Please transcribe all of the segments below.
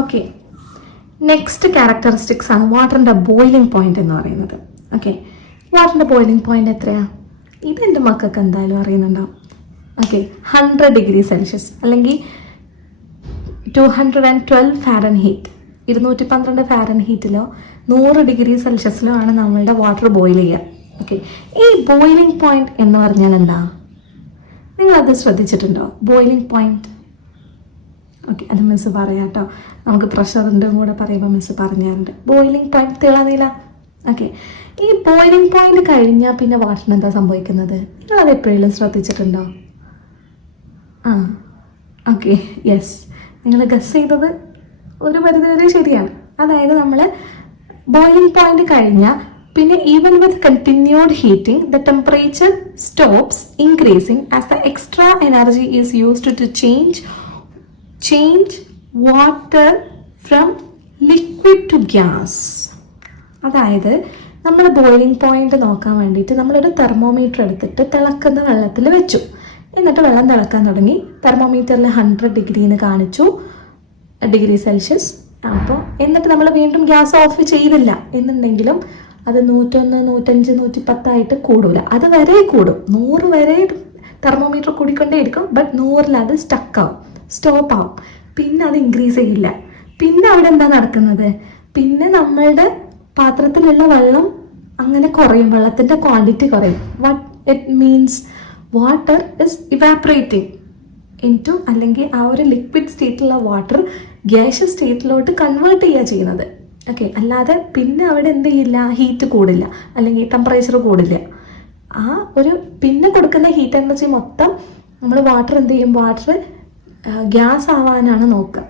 Okay, next characteristics ആണ് വാട്ടറിൻ്റെ boiling point എന്ന് പറയുന്നത്. ഓക്കെ, വാട്ടറിൻ്റെ ബോയിലിംഗ് പോയിന്റ് എത്രയാ? ഇതെൻ്റെ മക്കൾക്ക് എന്തായാലും അറിയുന്നുണ്ടാവും. ഓക്കെ, 100 ഡിഗ്രി സെൽഷ്യസ് അല്ലെങ്കിൽ 212 ഫാരൻഹീറ്റ്, 212 ഫാരൻഹീറ്റിലോ 100 ഡിഗ്രി സെൽഷ്യസിലോ ആണ് നമ്മളുടെ വാട്ടർ ബോയിൽ ചെയ്യുക. ഓക്കെ, ഈ ബോയിലിംഗ് പോയിന്റ് എന്ന് പറഞ്ഞാൽ എന്താ? നിങ്ങളത് ശ്രദ്ധിച്ചിട്ടുണ്ടോ? Boiling point. ഓക്കെ, അത് മിസ്സ് പറയാം കേട്ടോ. നമുക്ക് പ്രഷറിൻ്റെ കൂടെ പറയുമ്പോൾ മിസ്സ് പറഞ്ഞാറുണ്ട്. ബോയിലിംഗ് പോയിന്റ് തിളനില. ഓക്കെ, ഈ ബോയിലിംഗ് പോയിന്റ് കഴിഞ്ഞാൽ പിന്നെ വാട്ടറിന് എന്താ സംഭവിക്കുന്നത്? നിങ്ങളത് എപ്പോഴെങ്കിലും ശ്രദ്ധിച്ചിട്ടുണ്ടോ? ഓക്കെ, യെസ്, നിങ്ങൾ ഗസ് ചെയ്തത് ഒരു പരിധിവരെ ശരിയാണ്. അതായത് നമ്മൾ ബോയിലിംഗ് പോയിന്റ് കഴിഞ്ഞാൽ പിന്നെ even with continued heating the temperature stops increasing as the extra energy is used to change water from liquid to gas. അതായത് നമ്മൾ ബോയിലിംഗ് പോയിന്റ് നോക്കാൻ വേണ്ടിയിട്ട് നമ്മളൊരു തെർമോമീറ്റർ എടുത്തിട്ട് തിളക്കുന്ന വെള്ളത്തിൽ വെച്ചു. എന്നിട്ട് വെള്ളം തിളക്കാൻ തുടങ്ങി. തെർമോമീറ്ററിൽ 100 ഡിഗ്രിന്ന് കാണിച്ചു, ഡിഗ്രി സെൽഷ്യസ്. അപ്പോൾ എന്നിട്ട് നമ്മൾ വീണ്ടും ഗ്യാസ് ഓഫ് ചെയ്തില്ല എന്നുണ്ടെങ്കിലും അത് 101, 105, 110 ആയിട്ട് കൂടില്ല. അത് വരെ കൂടും. 100 വരെ തെർമോമീറ്റർ കൂടിക്കൊണ്ടേയിരിക്കും. ബട്ട് 100ൽ അത് സ്റ്റക്കാവും, സ്റ്റോപ്പ് ആവും. പിന്നെ അത് ഇൻക്രീസ് ചെയ്യില്ല. പിന്നെ അവിടെ എന്താ നടക്കുന്നത്? പിന്നെ നമ്മളുടെ പാത്രത്തിലുള്ള വെള്ളം അങ്ങനെ കുറയും, വെള്ളത്തിൻ്റെ ക്വാണ്ടിറ്റി കുറയും. What it means water is evaporating into, അല്ലെങ്കിൽ ആ ഒരു ലിക്വിഡ് സ്റ്റേറ്റിലുള്ള വാട്ടർ ഗ്യാഷ്യസ് സ്റ്റേറ്റിലോട്ട് കൺവേർട്ട് ചെയ്യുക ചെയ്യുന്നത്. ഓക്കെ, അല്ലാതെ പിന്നെ അവിടെ എന്ത് ചെയ്യില്ല? ഹീറ്റ് കൂടില്ല, അല്ലെങ്കിൽ ടെമ്പറേച്ചർ കൂടില്ല. ആ ഒരു പിന്നെ കൊടുക്കുന്ന ഹീറ്റ് എനർജി മൊത്തം നമ്മൾ വാട്ടർ എന്ത് ചെയ്യും? വാട്ടർ ഗ്യാസ് ആവാനാണ് നോക്കുക.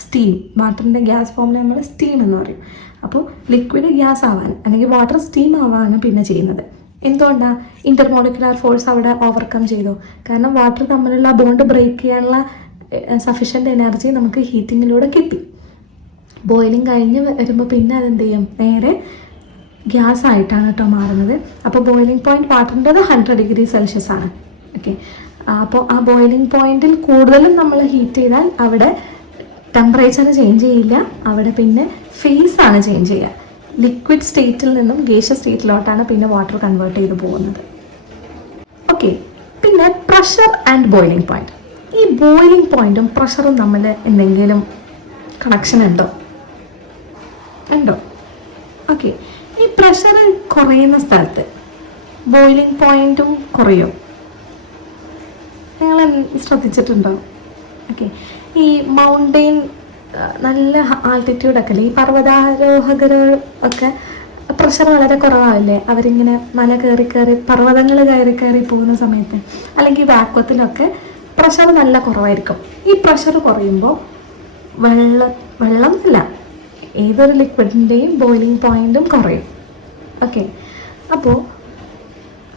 സ്റ്റീം, വാട്ടറിൻ്റെ ഗ്യാസ് ഫോമിൽ നമ്മൾ സ്റ്റീം എന്ന് പറയും. അപ്പോൾ ലിക്വിഡ് ഗ്യാസ് ആവാൻ അല്ലെങ്കിൽ വാട്ടർ സ്റ്റീം ആവാനാണ് പിന്നെ ചെയ്യുന്നത്. എന്തുകൊണ്ടാണ്? ഇന്റർമോളിക്കുലാർ ഫോഴ്സ് അവിടെ ഓവർകം ചെയ്തു. കാരണം വാട്ടർ തമ്മിലുള്ള ബോണ്ട് ബ്രേക്ക് ചെയ്യാനുള്ള സഫീഷ്യൻ്റ് എനർജി നമുക്ക് ഹീറ്റിങ്ങിലൂടെ കിട്ടി. ബോയിലിംഗ് കഴിഞ്ഞ് വരുമ്പോൾ പിന്നെ അതെന്ത് ചെയ്യും? നേരെ ഗ്യാസ് ആയിട്ടാണ് കേട്ടോ മാറുന്നത്. അപ്പോൾ ബോയിലിംഗ് പോയിന്റ് വാട്ടറിൻ്റെത് 100 ഡിഗ്രി സെൽഷ്യസ് ആണ്. ഓക്കെ, അപ്പോൾ ആ ബോയിലിംഗ് പോയിന്റിൽ കൂടുതലും നമ്മൾ ഹീറ്റ് ചെയ്താൽ അവിടെ ടെമ്പറേച്ചർ ചേഞ്ച് ചെയ്യില്ല, അവിടെ പിന്നെ ഫേസ് ആണ് ചേഞ്ച് ചെയ്യുക. ലിക്വിഡ് സ്റ്റേറ്റിൽ നിന്നും ഗേഷ്യസ് സ്റ്റേറ്റിലോട്ടാണ് പിന്നെ വാട്ടർ കൺവേർട്ട് ചെയ്ത് പോകുന്നത്. ഓക്കെ, പിന്നെ പ്രഷർ ആൻഡ് ബോയിലിംഗ് പോയിന്റ്. ഈ ബോയിലിംഗ് പോയിന്റും പ്രഷറും തമ്മിൽ എന്തെങ്കിലും കണക്ഷൻ ഉണ്ടോ? ഓക്കെ, ഈ പ്രഷർ കുറയുന്ന സ്ഥലത്ത് ബോയിലിംഗ് പോയിന്റും കുറയും. നിങ്ങൾ ശ്രദ്ധിച്ചിട്ടുണ്ടോ? ഓക്കെ, ഈ മൗണ്ടെയിൻ നല്ല ആൾട്ടിറ്റ്യൂഡൊക്കെ അല്ലേ, ഈ പർവ്വതാരോഹകരൊക്കെ പ്രഷർ വളരെ കുറവാവില്ലേ? അവരിങ്ങനെ മല കയറി പർവ്വതങ്ങൾ കയറി പോകുന്ന സമയത്ത്, അല്ലെങ്കിൽ വാക്വത്തിലൊക്കെ പ്രഷർ നല്ല കുറവായിരിക്കും. ഈ പ്രഷർ കുറയുമ്പോൾ വെള്ളം അല്ല, ഏതൊരു ലിക്വിഡിൻ്റെയും ബോയിലിംഗ് പോയിന്റും കുറയും. ഓക്കെ, അപ്പോൾ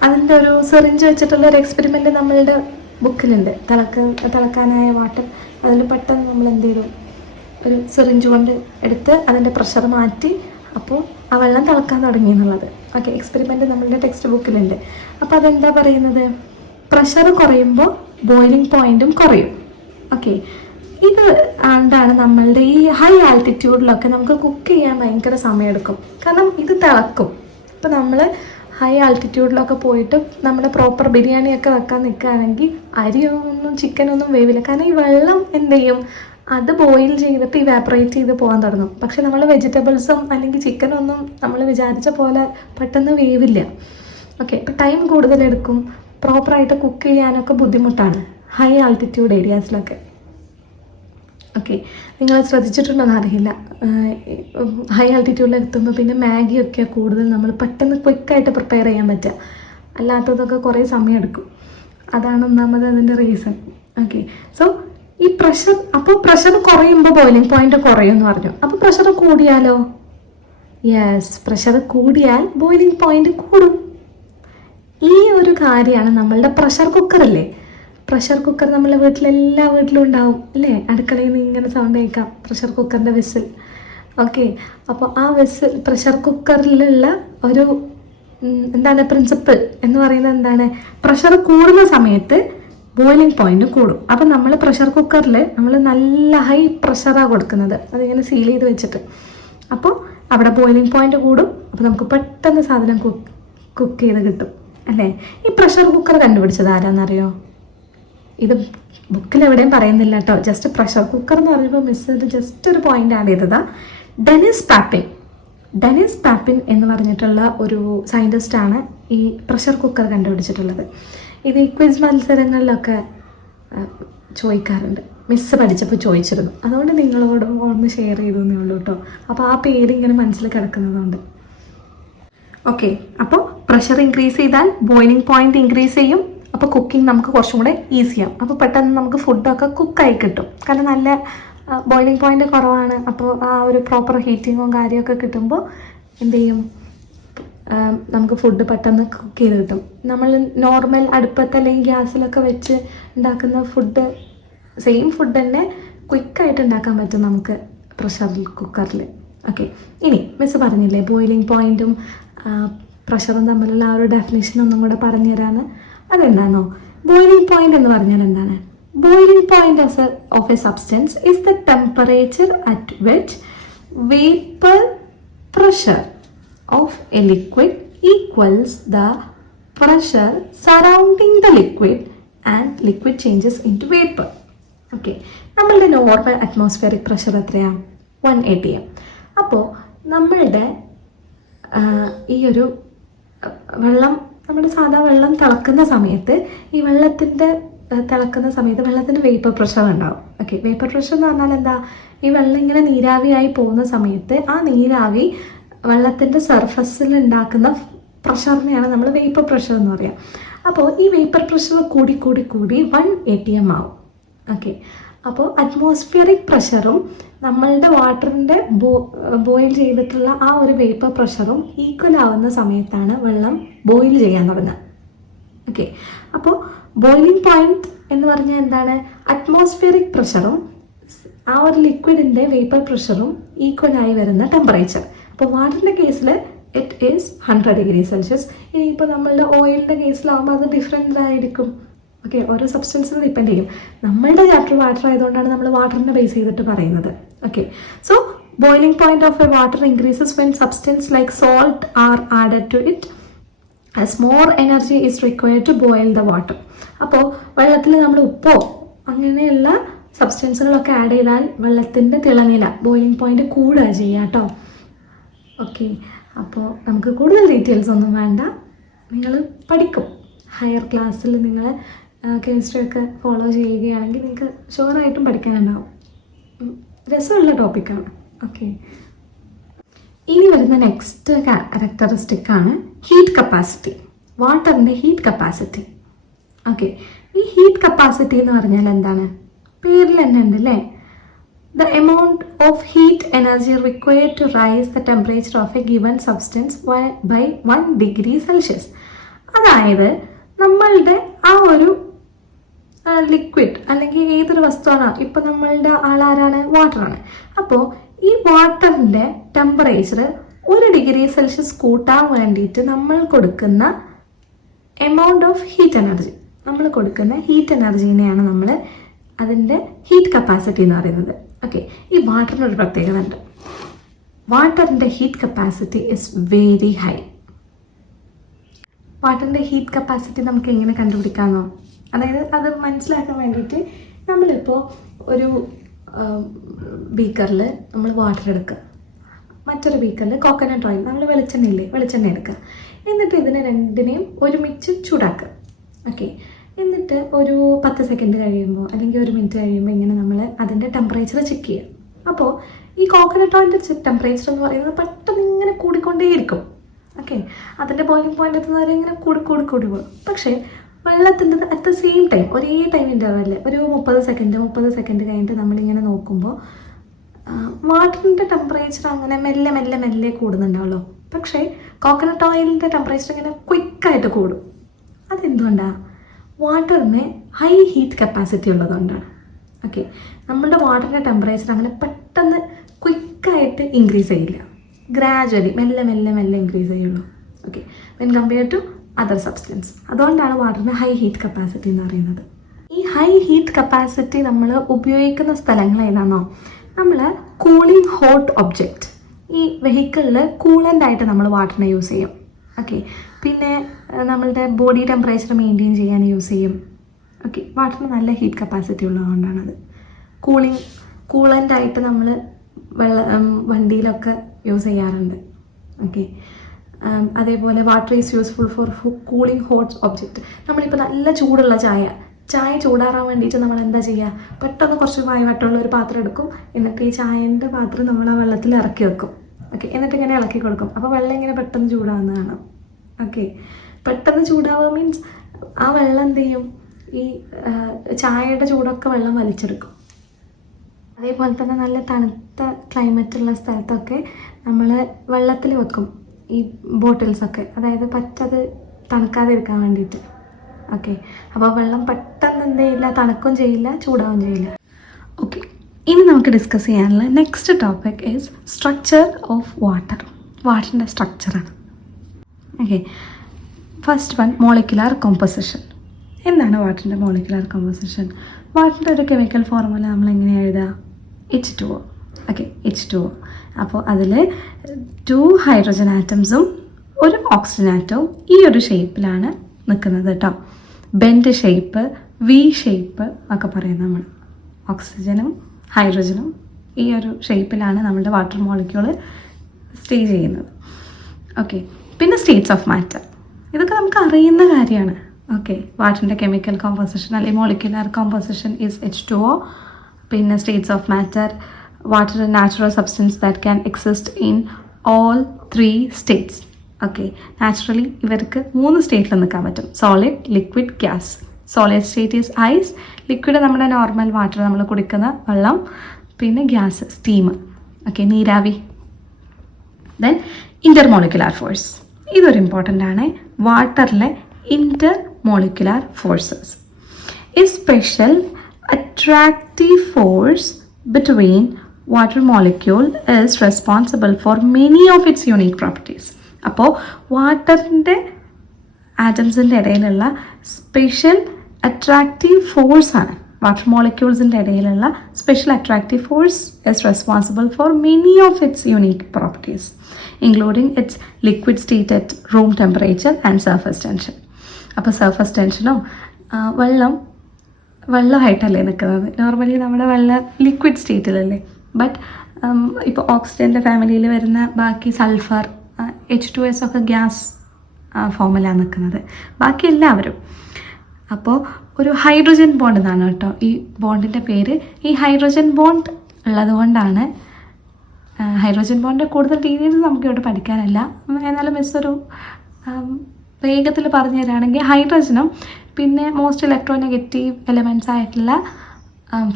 അതിൻ്റെ ഒരു സിറിഞ്ച് വെച്ചിട്ടുള്ള ഒരു എക്സ്പെരിമെൻറ്റ് നമ്മളുടെ ബുക്കിലുണ്ട്. തിളക്കാനായ വാട്ടർ, അതിൽ പെട്ടെന്ന് നമ്മൾ എന്ത് ചെയ്തു? ഒരു സിറിഞ്ച് കൊണ്ട് എടുത്ത് അതിൻ്റെ പ്രഷർ മാറ്റി, അപ്പോൾ ആ വെള്ളം തിളക്കാൻ തുടങ്ങി എന്നുള്ളത്. ഓക്കെ, എക്സ്പെരിമെൻ്റ് നമ്മളുടെ ടെക്സ്റ്റ് ബുക്കിലുണ്ട്. അപ്പോൾ അതെന്താ പറയുന്നത്? പ്രഷർ കുറയുമ്പോൾ ബോയിലിംഗ് പോയിന്റും കുറയും. ഓക്കെ, ഇത് ആണ്ടാണ് നമ്മളുടെ ഈ ഹൈ ആൾട്ടിറ്റ്യൂഡിലൊക്കെ നമുക്ക് കുക്ക് ചെയ്യാൻ ഭയങ്കര സമയമെടുക്കും. കാരണം ഇത് തിളക്കും. ഇപ്പം നമ്മൾ ഹൈ ആൾട്ടിറ്റ്യൂഡിലൊക്കെ പോയിട്ട് നമ്മുടെ പ്രോപ്പർ ബിരിയാണിയൊക്കെ വെക്കാൻ നിൽക്കുകയാണെങ്കിൽ അരിയൊന്നും ചിക്കനൊന്നും വേവില്ല. കാരണം ഈ വെള്ളം എന്ത് ചെയ്യും? അത് ബോയിൽ ചെയ്തിട്ട് ഇവാപ്പറേറ്റ് ചെയ്ത് പോകാൻ തുടങ്ങും. പക്ഷെ നമ്മൾ വെജിറ്റബിൾസും അല്ലെങ്കിൽ ചിക്കനൊന്നും നമ്മൾ വിചാരിച്ച പോലെ പെട്ടെന്ന് വേവില്ല. ഓക്കെ, ഇപ്പം ടൈം കൂടുതലെടുക്കും. പ്രോപ്പറായിട്ട് കുക്ക് ചെയ്യാനൊക്കെ ബുദ്ധിമുട്ടാണ് ഹൈ ആൾട്ടിറ്റ്യൂഡ് ഏരിയാസിലൊക്കെ. ഓക്കെ, നിങ്ങൾ ശ്രദ്ധിച്ചിട്ടുണ്ടോയെന്ന് അറിയില്ല, ഹൈ ആൾട്ടിറ്റ്യൂഡിൽ എത്തുമ്പോൾ പിന്നെ മാഗിയൊക്കെ കൂടുതൽ നമ്മൾ പെട്ടെന്ന് ക്വിക്കായിട്ട് പ്രിപ്പയർ ചെയ്യാൻ പറ്റുക. അല്ലാത്തതൊക്കെ കുറേ സമയമെടുക്കും. അതാണ് ഒന്നാമത് അതിൻ്റെ റീസൺ. ഓക്കെ, സോ ഈ പ്രഷർ, അപ്പോൾ പ്രഷർ കുറയുമ്പോൾ ബോയിലിംഗ് പോയിന്റ് കുറയുമെന്ന് പറഞ്ഞു. അപ്പോൾ പ്രഷർ കൂടിയാലോ? യെസ്, പ്രഷർ കൂടിയാൽ ബോയിലിംഗ് പോയിന്റ് കൂടും. ഈ ഒരു കാര്യമാണ് നമ്മളുടെ പ്രഷർ കുക്കറല്ലേ. പ്രഷർ കുക്കർ നമ്മളെ വീട്ടിലെല്ലാ വീട്ടിലും ഉണ്ടാവും അല്ലേ? അടുക്കളയിൽ നിന്ന് ഇങ്ങനെ സൗണ്ട് കേൾക്കാം, പ്രഷർ കുക്കറിൻ്റെ വിസിൽ. ഓക്കെ, അപ്പോൾ ആ വിസിൽ, പ്രഷർ കുക്കറിലുള്ള ഒരു എന്താണ് പ്രിൻസിപ്പിൾ എന്ന് പറയുന്നത് എന്താണ്? പ്രഷർ കൂടുന്ന സമയത്ത് ബോയിലിംഗ് പോയിന്റ് കൂടും. അപ്പം നമ്മൾ പ്രഷർ കുക്കറിൽ നമ്മൾ നല്ല ഹൈ പ്രഷറാണ് കൊടുക്കുന്നത്, അതിങ്ങനെ സീൽ ചെയ്ത് വെച്ചിട്ട്. അപ്പോൾ അവിടെ ബോയിലിംഗ് പോയിന്റ് കൂടും. അപ്പോൾ നമുക്ക് പെട്ടെന്ന് സാധനം കുക്ക് ചെയ്ത് കിട്ടും അല്ലേ. ഈ പ്രഷർ കുക്കർ കണ്ടുപിടിച്ചത് ആരാന്നറിയോ? ഇത് ബുക്കിൽ എവിടെയും പറയുന്നില്ല കേട്ടോ, ജസ്റ്റ് പ്രഷർ കുക്കർ എന്ന് പറയുമ്പോൾ മിസ് ജസ്റ്റ് ഒരു പോയിന്റ് ആഡ് ചെയ്തതാ. ഡെനിസ് പാപ്പിൻ എന്ന് പറഞ്ഞിട്ടുള്ള ഒരു സയൻറ്റിസ്റ്റാണ് ഈ പ്രഷർ കുക്കർ കണ്ടുപിടിച്ചിട്ടുള്ളത്. ഇത് ഈ ക്വിസ് മത്സരങ്ങളിലൊക്കെ ചോദിക്കാറുണ്ട്, മിസ്സ് പഠിച്ചപ്പോൾ ചോദിച്ചിരുന്നു. അതുകൊണ്ട് നിങ്ങളോടും ഒന്ന് ഷെയർ ചെയ്തു എന്നേ ഉള്ളൂ കേട്ടോ. അപ്പോൾ ആ പേര് ഇങ്ങനെ മനസ്സിൽ കിടക്കുന്നതുകൊണ്ട്. ഓക്കെ, അപ്പോൾ പ്രഷർ ഇൻക്രീസ് ചെയ്താൽ ബോയിലിംഗ് പോയിന്റ് ഇൻക്രീസ് ചെയ്യും. അപ്പോൾ കുക്കിംഗ് നമുക്ക് കുറച്ചും കൂടെ ഈസിയാവും. അപ്പോൾ പെട്ടെന്ന് നമുക്ക് ഫുഡൊക്കെ കുക്കായി കിട്ടും. കാരണം നല്ല ബോയിലിംഗ് പോയിന്റ് കുറവാണ്. അപ്പോൾ ആ ഒരു പ്രോപ്പർ ഹീറ്റിങ്ങും കാര്യമൊക്കെ കിട്ടുമ്പോൾ എന്ത് ചെയ്യും, നമുക്ക് ഫുഡ് പെട്ടെന്ന് കുക്ക് ചെയ്ത് കിട്ടും. നമ്മൾ നോർമൽ അടുപ്പത്ത് അല്ലെങ്കിൽ ഗ്യാസിലൊക്കെ വെച്ച് ഉണ്ടാക്കുന്ന ഫുഡ്, സെയിം ഫുഡ് തന്നെ ക്വിക്കായിട്ട് ഉണ്ടാക്കാൻ പറ്റും നമുക്ക് പ്രഷർ കുക്കറിൽ. ഓക്കെ, ഇനി മിസ് പറഞ്ഞില്ലേ ബോയിലിംഗ് പോയിന്റും പ്രഷറും തമ്മിലുള്ള ആ ഒരു ഡെഫിനിഷൻ ഒന്നും കൂടെ പറഞ്ഞു തരാമെന്ന്. അതെന്താണോ? ബോയിലിംഗ് പോയിന്റ് എന്ന് പറഞ്ഞാൽ എന്താണ്? Boiling point of A substance is the temperature at which vapour pressure of a liquid equals the pressure surrounding the liquid and liquid changes into vapor. Okay, നമ്മളുടെ നോർമൽ അറ്റ്മോസ്ഫിയറിക് പ്രഷർ എത്രയാണ്? 1 atm. അപ്പോൾ നമ്മളുടെ ഈ ഒരു വെള്ളം, നമ്മുടെ സാധാ വെള്ളം തിളക്കുന്ന സമയത്ത്, ഈ വെള്ളത്തിൻ്റെ തിളക്കുന്ന സമയത്ത് വെള്ളത്തിൻ്റെ വേപ്പർ പ്രഷർ ഉണ്ടാവും. ഓക്കെ, വേപ്പർ പ്രഷർ എന്ന് പറഞ്ഞാൽ എന്താ? ഈ വെള്ളം ഇങ്ങനെ നീരാവിയായി പോകുന്ന സമയത്ത് ആ നീരാവി വെള്ളത്തിൻ്റെ സർഫസിൽ ഉണ്ടാക്കുന്ന പ്രഷറിനെയാണ് നമ്മൾ വേപ്പർ പ്രഷർ എന്ന് പറയുക. അപ്പോൾ ഈ വേപ്പർ പ്രഷർ കൂടി 1 atm ആവും. ഓക്കെ, അപ്പോൾ അറ്റ്മോസ്ഫിയറിക് പ്രഷറും നമ്മളുടെ വാട്ടറിൻ്റെ ബോയിൽ ചെയ്തിട്ടുള്ള ആ ഒരു വേപ്പർ പ്രഷറും ഈക്വൽ ആവുന്ന സമയത്താണ് വെള്ളം ബോയിൽ ചെയ്യാൻ തുടങ്ങുക. ഓക്കെ, അപ്പോൾ ബോയിലിംഗ് പോയിന്റ് എന്ന് പറഞ്ഞാൽ എന്താണ്? അറ്റ്മോസ്ഫിയറിക് പ്രഷറും ആ ഒരു ലിക്വിഡിൻ്റെ വേപ്പർ പ്രഷറും ഈക്വലായി വരുന്ന ടെമ്പറേച്ചർ. അപ്പോൾ വാട്ടറിൻ്റെ കേസിൽ ഇറ്റ് ഈസ് 100 ഡിഗ്രി സെൽഷ്യസ്. ഇനിയിപ്പോൾ നമ്മളുടെ ഓയിലിൻ്റെ കേസിലാവുമ്പോൾ അത് ഡിഫറെൻ്റ് ആയിരിക്കും. ഓക്കെ, ഓരോ സബ്സ്റ്റൻസിനും ഡിപ്പെൻഡ് ചെയ്യും. നമ്മളുടെ ചാപ്റ്റർ വാട്ടർ ആയതുകൊണ്ടാണ് നമ്മൾ വാട്ടറിനെ ബേസ് ചെയ്തിട്ട് പറയുന്നത്. Okay, so boiling point of a water increases when substance like salt are added to it as more energy is required to boil the water. അപ്പോൾ വെള്ളത്തിൽ നമ്മൾ ഉപ്പോ അങ്ങനെയുള്ള സബ്സ്റ്റൻസുകളൊക്കെ ആഡ് ചെയ്താൽ വെള്ളത്തിൻ്റെ തിളനില ബോയിലിംഗ് പോയിന്റ് കൂടുക ചെയ്യുക കേട്ടോ. ഓക്കെ, അപ്പോൾ നമുക്ക് കൂടുതൽ ഡീറ്റെയിൽസ് ഒന്നും വേണ്ട, നിങ്ങൾ പഠിക്കും. ഹയർ ക്ലാസ്സിൽ നിങ്ങൾ കെമിസ്ട്രി ഒക്കെ ഫോളോ ചെയ്യുകയാണെങ്കിൽ നിങ്ങൾക്ക് ഷുവറായിട്ടും പഠിക്കാനുണ്ടാവും. രസമുള്ള ടോപ്പിക്കാണ്. ഓക്കെ, ഇനി വരുന്ന നെക്സ്റ്റ് ക്യാരക്ടറിസ്റ്റിക്കാണ് ഹീറ്റ് കപ്പാസിറ്റി. വാട്ടറിൻ്റെ ഹീറ്റ് കപ്പാസിറ്റി. ഓക്കെ, ഈ ഹീറ്റ് കപ്പാസിറ്റി എന്ന് പറഞ്ഞാൽ എന്താണ്? പേരിൽ തന്നെ ഉണ്ട് അല്ലേ? The amount of heat energy required to raise the temperature of a given substance by 1 degree Celsius. അതായത് നമ്മളുടെ ആ ഒരു ലിക്വിഡ് അല്ലെങ്കിൽ ഏതൊരു വസ്തുവാണ്, ഇപ്പം നമ്മളുടെ ആളാരാണ്? വാട്ടറാണ്. അപ്പോൾ ഈ വാട്ടറിൻ്റെ ടെമ്പറേച്ചർ 1 ഡിഗ്രി സെൽഷ്യസ് കൂട്ടാൻ വേണ്ടിയിട്ട് നമ്മൾ കൊടുക്കുന്ന എമൗണ്ട് ഓഫ് ഹീറ്റ് എനർജി, നമ്മൾ കൊടുക്കുന്ന ഹീറ്റ് എനർജീനെയാണ് നമ്മൾ അതിൻ്റെ ഹീറ്റ് കപ്പാസിറ്റി എന്ന് പറയുന്നത്. ഓക്കെ, ഈ വാട്ടറിനൊരു പ്രത്യേകത ഉണ്ട്. വാട്ടറിൻ്റെ heat capacity is very high. വാട്ടറിൻ്റെ ഹീറ്റ് കപ്പാസിറ്റി നമുക്ക് എങ്ങനെ കണ്ടുപിടിക്കാമെന്നോ? അതായത് അത് മനസ്സിലാക്കാൻ വേണ്ടിയിട്ട് നമ്മളിപ്പോൾ ഒരു ബീക്കറിൽ നമ്മൾ വാട്ടർ എടുക്കുക, മറ്റൊരു ബീക്കറിൽ കോക്കനട്ട് ഓയിൽ, നമ്മൾ വെളിച്ചെണ്ണ എടുക്കുക. എന്നിട്ട് ഇതിനെ രണ്ടിനെയും ഒരുമിച്ച് ചൂടാക്കുക. ഓക്കെ, എന്നിട്ട് ഒരു 10 സെക്കൻഡ് കഴിയുമ്പോൾ അല്ലെങ്കിൽ 1 മിനിറ്റ് കഴിയുമ്പോൾ ഇങ്ങനെ നമ്മൾ അതിൻ്റെ ടെമ്പറേച്ചർ ചെക്ക് ചെയ്യുക. അപ്പോൾ ഈ കോക്കനട്ട് ഓയിലിൻ്റെ ടെമ്പറേച്ചർ എന്ന് പറയുന്നത് പെട്ടെന്ന് ഇങ്ങനെ കൂടിക്കൊണ്ടേയിരിക്കും. ഓക്കെ, അതിൻ്റെ ബോയിലിംഗ് പോയിന്റ് എത്തുന്നവരെ ഇങ്ങനെ കൂടി പോകും. പക്ഷേ വെള്ളത്തിൻ്റെ അറ്റ് ദ സെയിം ടൈം, ഒരേ ടൈം ഇൻ്റർവെല്ലിൽ ഒരു 30 സെക്കൻഡ് കഴിഞ്ഞിട്ട് നമ്മളിങ്ങനെ നോക്കുമ്പോൾ വാട്ടറിൻ്റെ ടെമ്പറേച്ചർ അങ്ങനെ മെല്ലെ കൂടുന്നുണ്ടാവുമല്ലോ. പക്ഷേ കോക്കനട്ട് ഓയിലിൻ്റെ ടെമ്പറേച്ചർ ഇങ്ങനെ ക്വിക്കായിട്ട് കൂടും. അതെന്തുകൊണ്ടാണ്? വാട്ടറിന് ഹൈ ഹീറ്റ് കപ്പാസിറ്റി ഉള്ളതുകൊണ്ടാണ്. ഓക്കെ, നമ്മുടെ വാട്ടറിൻ്റെ ടെമ്പറേച്ചർ അങ്ങനെ പെട്ടെന്ന് ക്വിക്കായിട്ട് ഇൻക്രീസ് ചെയ്യില്ല, ഗ്രാജുവലി മെല്ലെ ഇൻക്രീസ് ചെയ്യുള്ളൂ. Okay, when compare to other substance. അതുകൊണ്ടാണ് വാട്ടറിന് ഹൈ ഹീറ്റ് കപ്പാസിറ്റി എന്ന് പറയുന്നത്. ഈ ഹൈ ഹീറ്റ് കപ്പാസിറ്റി നമ്മൾ ഉപയോഗിക്കുന്ന സ്ഥലങ്ങൾ ഏതാണോ, നമ്മൾ കൂളിംഗ് ഹോട്ട് ഒബ്ജക്റ്റ്, ഈ വെഹിക്കിളിൽ കൂളൻ്റായിട്ട് നമ്മൾ വാട്ടറിനെ യൂസ് ചെയ്യും. ഓക്കെ, പിന്നെ നമ്മളുടെ ബോഡി ടെമ്പറേച്ചർ മെയിൻറ്റെയിൻ ചെയ്യാൻ യൂസ് ചെയ്യും. ഓക്കെ, വാട്ടറിന് നല്ല ഹീറ്റ് കപ്പാസിറ്റി ഉള്ളതുകൊണ്ടാണത്. കൂളൻ്റായിട്ട് നമ്മൾ വണ്ടിയിലൊക്കെ യൂസ് ചെയ്യാറുണ്ട്. ഓക്കെ, അതേപോലെ water is useful for cooling hot object. നമ്മളിപ്പോൾ നല്ല ചൂടുള്ള ചായ ചൂടാറാൻ വേണ്ടിയിട്ട് നമ്മൾ എന്താ ചെയ്യുക, പെട്ടെന്ന് കുറച്ച് വായുവട്ടമുള്ള ഒരു പാത്രം എടുക്കും, എന്നിട്ട് ഈ ചായൻ്റെ പാത്രം നമ്മൾ ആ വെള്ളത്തിൽ ഇറക്കി വെക്കും. ഓക്കെ, എന്നിട്ട് ഇങ്ങനെ ഇളക്കി കൊടുക്കും. അപ്പോൾ വെള്ളം ഇങ്ങനെ പെട്ടെന്ന് ചൂടാവുന്നതാണ്. ഓക്കെ, പെട്ടെന്ന് ചൂടാവുക മീൻസ് ആ വെള്ളം എന്ത് ചെയ്യും, ഈ ചായയുടെ ചൂടൊക്കെ വെള്ളം വലിച്ചെടുക്കും. അതേപോലെ തന്നെ നല്ല തണുത്ത ക്ലൈമറ്റുള്ള സ്ഥലത്തൊക്കെ നമ്മൾ വെള്ളത്തിൽ വെക്കും ഈ ബോട്ടിൽസൊക്കെ, അതായത് പറ്റത് തണുക്കാതിരിക്കാൻ വേണ്ടിയിട്ട്. ഓക്കെ, അപ്പോൾ വെള്ളം പെട്ടെന്ന് എന്ത് ചെയ്യില്ല, തണുക്കും ചെയ്യില്ല, ചൂടാവും ചെയ്യില്ല. ഓക്കെ, ഇനി നമുക്ക് ഡിസ്കസ് ചെയ്യാനുള്ള next topic is structure of water. വാട്ടറിൻ്റെ സ്ട്രക്ചറാണ്. Okay, first one molecular composition. എന്താണ് വാട്ടറിൻ്റെ മോളിക്കുലാർ കോമ്പോസിഷൻ? വാട്ടറിൻ്റെ ഒരു കെമിക്കൽ ഫോർമുല നമ്മൾ എങ്ങനെയാണ് എഴുതുക? H2O. Okay, H2O. അപ്പോൾ അതിൽ 2 ഹൈഡ്രജൻ ആറ്റംസും ഒരു ഓക്സിജൻ ആറ്റവും ഈ ഒരു ഷേപ്പിലാണ് നിൽക്കുന്നത് കേട്ടോ. ബെൻഡ് ഷേപ്പ്, വി ഷേപ്പ് ഒക്കെ പറയും നമ്മൾ. ഓക്സിജനും ഹൈഡ്രജനും ഈ ഒരു ഷേപ്പിലാണ് നമ്മുടെ വാട്ടർ മോളിക്യൂള് സ്റ്റേ ചെയ്യുന്നത്. ഓക്കെ, പിന്നെ സ്റ്റേറ്റ്സ് ഓഫ് മാറ്റർ, ഇതൊക്കെ നമുക്ക് അറിയുന്ന കാര്യമാണ്. ഓക്കെ, വാട്ടറിൻ്റെ കെമിക്കൽ കോമ്പോസിഷൻ അല്ലെങ്കിൽ മോളിക്കുലാർ കോമ്പോസിഷൻ ഈസ് H2O. പിന്നെ states of matter, water natural substance that can exist in all 3 states. Okay, naturally ഇവർക്ക് 3 സ്റ്റേറ്റിൽ നിൽക്കാൻ പറ്റും: solid, liquid, gas. Solid state is ice, liquid നമ്മുടെ നോർമൽ വാട്ടർ, നമ്മൾ കുടിക്കുന്ന വെള്ളം, പിന്നെ ഗ്യാസ് സ്റ്റീം. ഓക്കെ, നീരാവി. ദെൻ ഇൻ്റർമോളിക്കുലാർ ഫോഴ്സ്, ഇതൊരു ഇമ്പോർട്ടൻ്റ് ആണ്. വാട്ടറിലെ ഇൻ്റർമോളിക്കുലാർ ഫോഴ്സസ് ഈ special attractive force between water molecule is responsible for many of its unique properties. അപ്പോൾ വാട്ടറിൻ്റെ ആറ്റംസിൻ്റെ ഇടയിലുള്ള സ്പെഷ്യൽ അട്രാക്റ്റീവ് ഫോഴ്സാണ്, വാട്ടർ മോളിക്യൂൾസിൻ്റെ ഇടയിലുള്ള special attractive force is responsible for many of its unique properties including it's liquid state at room temperature and surface tension. അപ്പോൾ surface ടെൻഷനോ വെള്ളമായിട്ടല്ലേ നിൽക്കുന്നത്. Normally നമ്മുടെ വെള്ളം liquid സ്റ്റേറ്റിലല്ലേ. But ഇപ്പോൾ ഓക്സിജൻ്റെ ഫാമിലിയിൽ വരുന്ന ബാക്കി സൾഫർ, H2S ഒക്കെ ഗ്യാസ് ഫോമിലാണ് നിൽക്കുന്നത്, ബാക്കി എല്ലാവരും. അപ്പോൾ ഒരു ഹൈഡ്രജൻ ബോണ്ട് എന്നാണ് കേട്ടോ ഈ ബോണ്ടിൻ്റെ പേര്. ഈ ഹൈഡ്രജൻ ബോണ്ട് ഉള്ളത് കൊണ്ടാണ്, ഹൈഡ്രജൻ ബോണ്ടിൻ്റെ കൂടുതൽ ഡീറ്റെയിൽസ് നമുക്കിവിടെ പഠിക്കാനല്ല, എന്നാലും ഒരു വേഗത്തിൽ പറഞ്ഞു തരാണെങ്കിൽ ഹൈഡ്രജനും പിന്നെ മോസ്റ്റ് ഇലക്ട്രോനെഗറ്റീവ് എലമെൻറ്റ്സ് ആയിട്ടുള്ള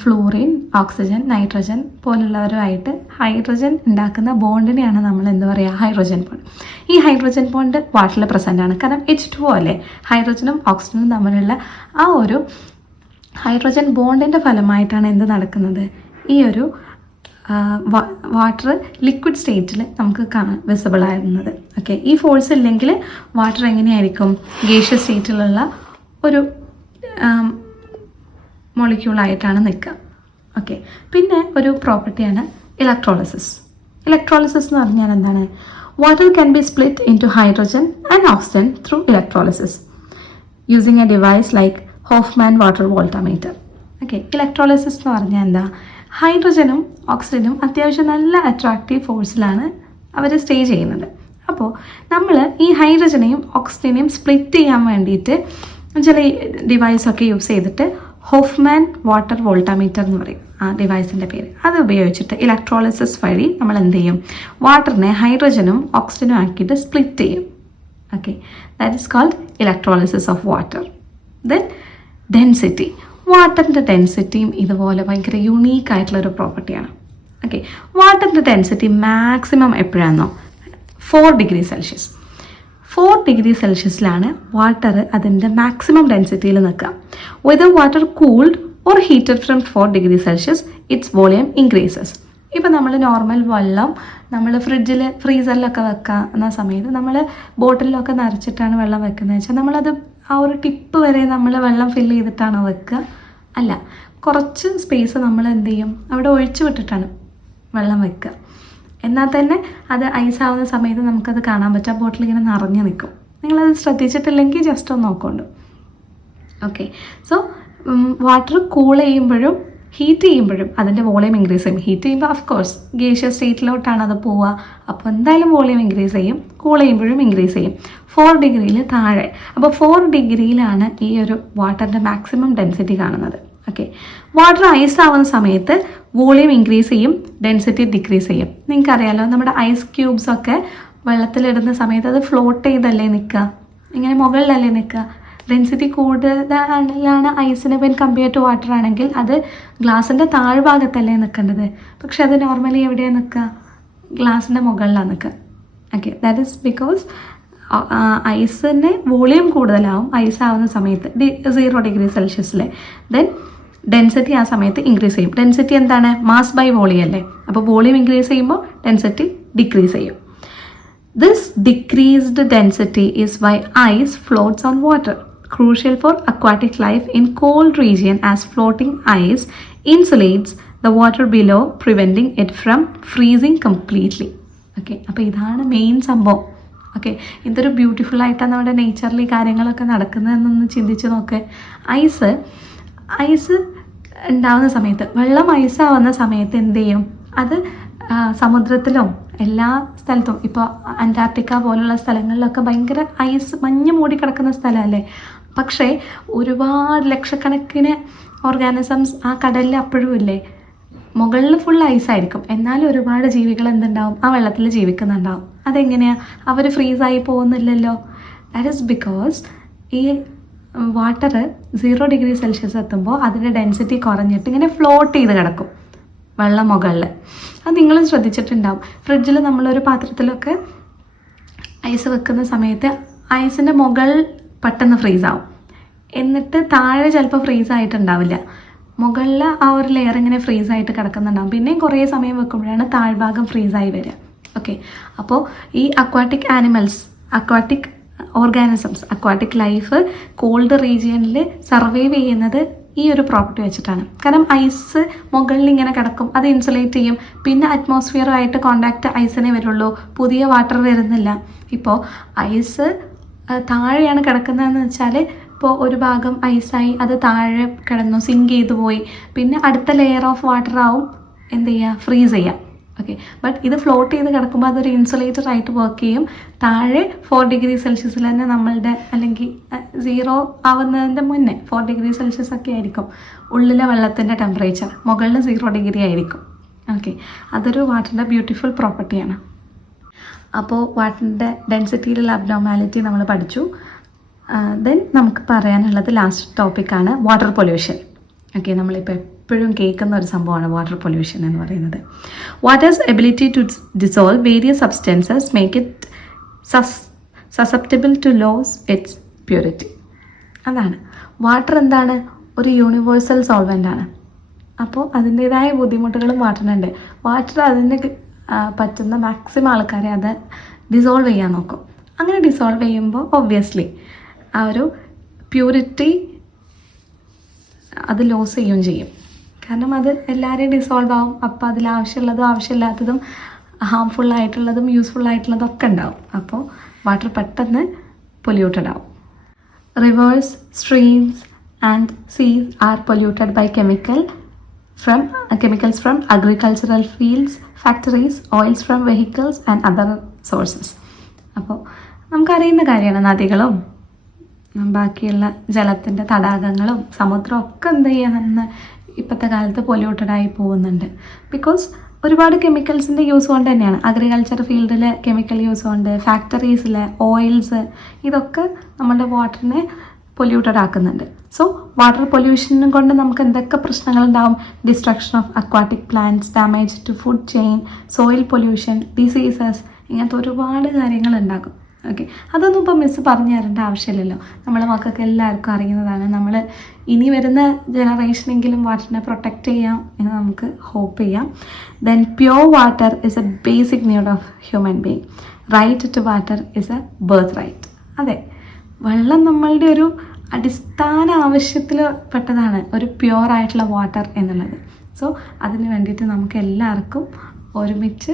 ഫ്ലൂറിൻ, ഓക്സിജൻ, നൈട്രജൻ പോലുള്ളവരുമായിട്ട് ഹൈഡ്രജൻ ഉണ്ടാക്കുന്ന ബോണ്ടിനെയാണ് നമ്മൾ എന്താ പറയുക, ഹൈഡ്രജൻ ബോണ്ട്. ഈ ഹൈഡ്രജൻ ബോണ്ട് വാട്ടറിൽ പ്രസൻ്റ് ആണ്. കാരണം H2O അല്ലേ, ഹൈഡ്രജനും ഓക്സിജനും തമ്മിലുള്ള ആ ഒരു ഹൈഡ്രജൻ ബോണ്ടിൻ്റെ ഫലമായിട്ടാണ് എന്ത് നടക്കുന്നത്, ഈ ഒരു വാട്ടർ ലിക്വിഡ് സ്റ്റേറ്റിൽ നമുക്ക് വിസിബിൾ ആയിരുന്നത്. ഓക്കെ, ഈ ഫോഴ്സ് ഇല്ലെങ്കിൽ വാട്ടർ എങ്ങനെയായിരിക്കും, ഗേഷ്യസ് സ്റ്റേറ്റിലുള്ള ഒരു മോളിക്യൂളായിട്ടാണ് നിൽക്കുക. ഓക്കെ, പിന്നെ ഒരു പ്രോപ്പർട്ടിയാണ് ഇലക്ട്രോളിസിസ്. ഇലക്ട്രോളിസിസ് എന്ന് പറഞ്ഞാൽ എന്താണ്? Water can be split into hydrogen and oxygen through electrolysis using a device like Hofmann water voltameter. Okay, electrolysis എന്ന് പറഞ്ഞാൽ എന്താ? ഹൈഡ്രജനും ഓക്സിജനും അത്യാവശ്യം നല്ല അട്രാക്റ്റീവ് ഫോഴ്സിലാണ് അവർ സ്റ്റേ ചെയ്യുന്നത്. അപ്പോൾ നമ്മൾ ഈ ഹൈഡ്രജനെയും ഓക്സിജനെയും സ്പ്ലിറ്റ് ചെയ്യാൻ വേണ്ടിയിട്ട് ചില ഡിവൈസൊക്കെ യൂസ് ചെയ്തിട്ട് ഹോഫ്മാൻ വാട്ടർ വോൾട്ടാമീറ്റർ എന്ന് പറയും ആ ഡിവൈസിൻ്റെ പേര്. അത് ഉപയോഗിച്ചിട്ട് ഇലക്ട്രോളിസിസ് വഴി നമ്മൾ എന്ത് ചെയ്യും, വാട്ടറിനെ ഹൈഡ്രജനും ഓക്സിജനും ആക്കിയിട്ട് സ്പ്ലിറ്റ് ചെയ്യും. Okay, that is called electrolysis of water. Then density. വാട്ടറിൻ്റെ ഡെൻസിറ്റിയും ഇതുപോലെ ഭയങ്കര യുണീക്ക് ആയിട്ടുള്ളൊരു പ്രോപ്പർട്ടിയാണ്. ഓക്കെ, വാട്ടറിൻ്റെ ഡെൻസിറ്റി മാക്സിമം എപ്പോഴാണെന്നോ 4 ഡിഗ്രി സെൽഷ്യസ്. 4 ഡിഗ്രി സെൽഷ്യസിലാണ് വാട്ടർ അതിൻ്റെ മാക്സിമം ഡെൻസിറ്റിയിൽ നിൽക്കുക. Whether water cooled or heated from 4 degree Celsius its volume increases. ഇപ്പോൾ നമ്മൾ നോർമൽ വെള്ളം നമ്മൾ ഫ്രീസറിലൊക്കെ വെക്കുന്ന സമയത്ത് നമ്മൾ ബോട്ടിലൊക്കെ നിറച്ചിട്ടാണ് വെള്ളം വെക്കുന്നത് വെച്ചാൽ നമ്മളത് ആ ഒരു ടിപ്പ് വരെ നമ്മൾ വെള്ളം ഫില്ല് ചെയ്തിട്ടാണോ വെക്കുക? അല്ല, കുറച്ച് സ്പേസ് നമ്മൾ എന്ത് ചെയ്യും, അവിടെ ഒഴിച്ചു വിട്ടിട്ടാണ് വെള്ളം വെക്കുക. എന്നാൽ തന്നെ അത് ഐസാവുന്ന സമയത്ത് നമുക്കത് കാണാൻ പറ്റും, ആ ബോട്ടിൽ ഇങ്ങനെ നിറഞ്ഞു നിൽക്കും. നിങ്ങളത് ശ്രദ്ധിച്ചിട്ടില്ലെങ്കിൽ ജസ്റ്റ് ഒന്ന് നോക്കുന്നുണ്ട്. ഓക്കെ, സോ വാട്ടർ കൂൾ ചെയ്യുമ്പോഴും ഹീറ്റ് ചെയ്യുമ്പോഴും അതിൻ്റെ വോളിയം ഇൻക്രീസ് ചെയ്യും. ഹീറ്റ് ചെയ്യുമ്പോൾ ഓഫ്കോഴ്സ് ഗേഷ്യസ് സ്റ്റേറ്റിലോട്ടാണ് അത് പോവുക, അപ്പോൾ എന്തായാലും വോളിയം ഇൻക്രീസ് ചെയ്യും. കൂൾ ചെയ്യുമ്പോഴും ഇൻക്രീസ് ചെയ്യും 4 ഡിഗ്രിയിൽ താഴെ. അപ്പോൾ 4 ഡിഗ്രിയിലാണ് ഈ ഒരു വാട്ടറിൻ്റെ മാക്സിമം ഡെൻസിറ്റി കാണുന്നത്. ഓക്കെ, വാട്ടർ ഐസ് ആവുന്ന സമയത്ത് വോളിയം ഇൻക്രീസ് ചെയ്യും, ഡെൻസിറ്റി ഡിക്രീസ് ചെയ്യും. നിങ്ങൾക്കറിയാലോ, നമ്മുടെ ഐസ് ക്യൂബ്സ് ഒക്കെ വെള്ളത്തിലിടുന്ന സമയത്ത് അത് ഫ്ലോട്ട് ചെയ്തല്ലേ നിൽക്കുക, ഇങ്ങനെ മുകളിലല്ലേ നിൽക്കുക. ഡെൻസിറ്റി കൂടുതലാണ് ഐസിന് വെൻ കമ്പയർ ടു വാട്ടർ ആണെങ്കിൽ അത് ഗ്ലാസിൻ്റെ താഴ്ഭാഗത്തല്ലേ നിൽക്കേണ്ടത്. പക്ഷെ അത് നോർമലി എവിടെയാണ് നിൽക്കുക, ഗ്ലാസിൻ്റെ മുകളിലാണ് നിൽക്കുക. ഓക്കെ, ദാറ്റ് ഈസ് ബിക്കോസ് ഐസിന് വോളിയം കൂടുതലാവും ഐസ് ആവുന്ന സമയത്ത് 0 ഡിഗ്രി സെൽഷ്യസിൽ. ദെൻ ഡെൻസിറ്റി ആ സമയത്ത് ഇൻക്രീസ് ചെയ്യും. ഡെൻസിറ്റി എന്താണ്, മാസ് ബൈ വോളിയം അല്ലേ. അപ്പോൾ വോളിയം ഇൻക്രീസ് ചെയ്യുമ്പോൾ ഡെൻസിറ്റി ഡിക്രീസ് ചെയ്യും. This decreased density is why ice floats on water, crucial for aquatic life in cold region as floating ice insulates the water below, preventing it from freezing completely. Okay, അപ്പോൾ ഇതാണ് main സംഭവം. Okay, ഇതൊരു beautiful ആയിട്ടാണ് നമ്മുടെ നേച്ചറിൽ ഈ കാര്യങ്ങളൊക്കെ നടക്കുന്നതെന്നൊന്ന് ചിന്തിച്ച് നോക്ക്. ഐസ് ഉണ്ടാവുന്ന സമയത്ത്, വെള്ളം ഐസാവുന്ന സമയത്ത് എന്ത് ചെയ്യും, അത് സമുദ്രത്തിലും എല്ലാ സ്ഥലത്തും, ഇപ്പോൾ അന്റാർട്ടിക്ക പോലുള്ള സ്ഥലങ്ങളിലൊക്കെ ഭയങ്കര ഐസ് മഞ്ഞ് മൂടി കിടക്കുന്ന സ്ഥലമല്ലേ. പക്ഷേ ഒരുപാട് ലക്ഷക്കണക്കിന് ഓർഗാനിസംസ് ആ കടലിൽ അപ്പോഴും ഇല്ലേ. മുകളിൽ ഫുൾ ഐസായിരിക്കും, എന്നാലും ഒരുപാട് ജീവികൾ എന്തുണ്ടാവും, ആ വെള്ളത്തിൽ ജീവിക്കുന്നുണ്ടാവും. അതെങ്ങനെയാണ്, അവർ ഫ്രീസായി പോകുന്നില്ലല്ലോ. ദാറ്റ് ഈസ് ബിക്കോസ് ഈ വാട്ടർ 0 ഡിഗ്രി സെൽഷ്യസ് എത്തുമ്പോൾ അതിൻ്റെ ഡെൻസിറ്റി കുറഞ്ഞിട്ട് ഇങ്ങനെ ഫ്ലോട്ട് ചെയ്ത് കിടക്കും വെള്ളം മുകളിൽ. അത് നിങ്ങളും ശ്രദ്ധിച്ചിട്ടുണ്ടാവും. ഫ്രിഡ്ജിൽ നമ്മളൊരു പാത്രത്തിലൊക്കെ ഐസ് വെക്കുന്ന സമയത്ത് ഐസിൻ്റെ മുകൾ പെട്ടെന്ന് ഫ്രീസാവും, എന്നിട്ട് താഴെ ചിലപ്പോൾ ഫ്രീസായിട്ടുണ്ടാവില്ല. മുകളിൽ ആ ഒരു ലെയർ ഇങ്ങനെ ഫ്രീസായിട്ട് കിടക്കുന്നുണ്ടാവും. പിന്നെയും കുറേ സമയം വെക്കുമ്പോഴാണ് താഴ്ഭാഗം ഫ്രീസായി വരിക. ഓക്കെ, അപ്പോൾ ഈ aquatic animals, aquatic organisms, aquatic life cold റീജിയനിൽ സർവൈവ് ചെയ്യുന്നത് ഈ ഒരു പ്രോപ്പർട്ടി വെച്ചിട്ടാണ്. കാരണം ഐസ് മുകളിൽ ഇങ്ങനെ കിടക്കും, അത് ഇൻസുലേറ്റ് ചെയ്യും. പിന്നെ അറ്റ്മോസ്ഫിയറുമായിട്ട് കോണ്ടാക്ട് ഐസിനെ വരുള്ളൂ, പുതിയ വാട്ടർ വരുന്നില്ല. ഇപ്പോൾ ഐസ് താഴെയാണ് കിടക്കുന്നതെന്ന് വെച്ചാൽ, ഇപ്പോൾ ഒരു ഭാഗം ഐസായി അത് താഴെ കിടന്നു സിങ്ക് ചെയ്തു പോയി, പിന്നെ അടുത്ത ലെയർ ഓഫ് വാട്ടർ ആവും എന്ത് ചെയ്യുക, ഫ്രീസ് ചെയ്യുക. ഓക്കെ, ബട്ട് ഇത് ഫ്ലോട്ട് ചെയ്ത് കിടക്കുമ്പോൾ അതൊരു ഇൻസുലേറ്റർ ആയിട്ട് വർക്ക് ചെയ്യും. താഴെ 4 ഡിഗ്രി സെൽഷ്യസിൽ തന്നെ നമ്മളുടെ, അല്ലെങ്കിൽ 0 ആവുന്നതിൻ്റെ മുന്നേ 4 ഡിഗ്രി സെൽഷ്യസ് ഒക്കെ ആയിരിക്കും ഉള്ളിലെ വെള്ളത്തിൻ്റെ ടെമ്പറേച്ചർ, മുകളിൽ 0 ഡിഗ്രി ആയിരിക്കും. ഓക്കെ, അതൊരു വാട്ടറിൻ്റെ ബ്യൂട്ടിഫുൾ പ്രോപ്പർട്ടിയാണ്. അപ്പോൾ വാട്ടറിൻ്റെ ഡെൻസിറ്റിയിലുള്ള അബ്നോർമാലിറ്റി നമ്മൾ പഠിച്ചു. ദെൻ നമുക്ക് പറയാനുള്ളത് ലാസ്റ്റ് ടോപ്പിക്കാണ് വാട്ടർ പൊല്യൂഷൻ. ഓക്കെ, നമ്മളിപ്പോൾ എപ്പോഴും കേൾക്കുന്ന ഒരു സംഭവമാണ് വാട്ടർ പൊല്യൂഷൻ എന്ന് പറയുന്നത്. Water's ability to dissolve various substances make it susceptible to lose its purity. അതാണ് വാട്ടർ. എന്താണ്, ഒരു യൂണിവേഴ്സൽ സോൾവെൻ്റ് ആണ്. അപ്പോൾ അതിൻ്റേതായ ബുദ്ധിമുട്ടുകളും വാട്ടറിനുണ്ട്. വാട്ടർ അതിന് പറ്റുന്ന മാക്സിമം ആൾക്കാരെ അത് ഡിസോൾവ് ചെയ്യാൻ നോക്കും. അങ്ങനെ ഡിസോൾവ് ചെയ്യുമ്പോൾ ഒബ്വിയസ്ലി ആ ഒരു പ്യൂരിറ്റി അത് ലോസ് ചെയ്യുകയും ചെയ്യും. കാരണം അത് എല്ലാവരെയും ഡിസോൾവ് ആവും. അപ്പോൾ അതിൽ ആവശ്യമുള്ളതും ആവശ്യമില്ലാത്തതും ഹാംഫുള്ളായിട്ടുള്ളതും യൂസ്ഫുള്ളായിട്ടുള്ളതും ഒക്കെ ഉണ്ടാവും. അപ്പോൾ വാട്ടർ പെട്ടെന്ന് പൊല്യൂട്ടഡ് ആവും. Rivers, streams and seas are polluted by chemicals from agricultural fields, factories, oils from vehicles and other sources. അപ്പോൾ നമുക്കറിയുന്ന കാര്യമാണ്, നദികളും ബാക്കിയുള്ള ജലത്തിൻ്റെ തടാകങ്ങളും സമുദ്രവും ഒക്കെ എന്ത് ചെയ്യാമെന്ന് ഇപ്പോഴത്തെ കാലത്ത് പൊല്യൂട്ടഡായി പോകുന്നുണ്ട്. ബിക്കോസ് ഒരുപാട് കെമിക്കൽസിൻ്റെ യൂസ് കൊണ്ട് തന്നെയാണ്. അഗ്രികൾച്ചർ ഫീൽഡിൽ കെമിക്കൽ യൂസ് കൊണ്ട്, ഫാക്ടറീസിലെ ഓയിൽസ്, ഇതൊക്കെ നമ്മുടെ വാട്ടറിനെ പൊല്യൂട്ടഡ് ആക്കുന്നുണ്ട്. സോ വാട്ടർ പൊല്യൂഷനും കൊണ്ട് നമുക്ക് എന്തൊക്കെ പ്രശ്നങ്ങളുണ്ടാവും? Destruction of aquatic plants, damage to food chain, soil pollution, diseases, ഇങ്ങനത്തെ ഒരുപാട് കാര്യങ്ങളുണ്ടാകും. ഓക്കെ, അതൊന്നും ഇപ്പോൾ മിസ് പറഞ്ഞു തരേണ്ട ആവശ്യമില്ലല്ലോ. നമ്മളെ മക്കൾക്ക് എല്ലാവർക്കും അറിയുന്നതാണ്. നമ്മൾ ഇനി വരുന്ന ജനറേഷനെങ്കിലും വാട്ടറിനെ പ്രൊട്ടക്റ്റ് ചെയ്യാം എന്ന് നമുക്ക് ഹോപ്പ് ചെയ്യാം. Then pure water is a basic need of human being. Right to water is a birth right. അതെ, വെള്ളം നമ്മളുടെ ഒരു അടിസ്ഥാന ആവശ്യത്തിൽ പെട്ടതാണ് ഒരു പ്യുവർ ആയിട്ടുള്ള വാട്ടർ എന്നുള്ളത്. സോ അതിന് വേണ്ടിയിട്ട് നമുക്ക് എല്ലാവർക്കും ഒരുമിച്ച്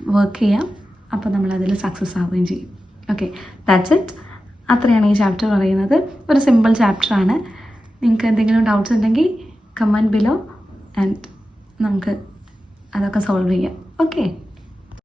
വർക്ക് ചെയ്യാം. അപ്പോൾ നമ്മളതിൽ സക്സസ് ആവുകയും ചെയ്യും. Okay, that's it. അത്രയാണ് ഈ ചാപ്റ്റർ പറയുന്നത്. ഒരു സിമ്പിൾ ചാപ്റ്ററാണ്. നിങ്ങൾക്ക് എന്തെങ്കിലും ഡൗട്ട്സ് ഉണ്ടെങ്കിൽ കമൻറ്റ് ബിലോ ആൻഡ് നമുക്ക് അതൊക്കെ സോൾവ് ചെയ്യാം. ഓക്കെ.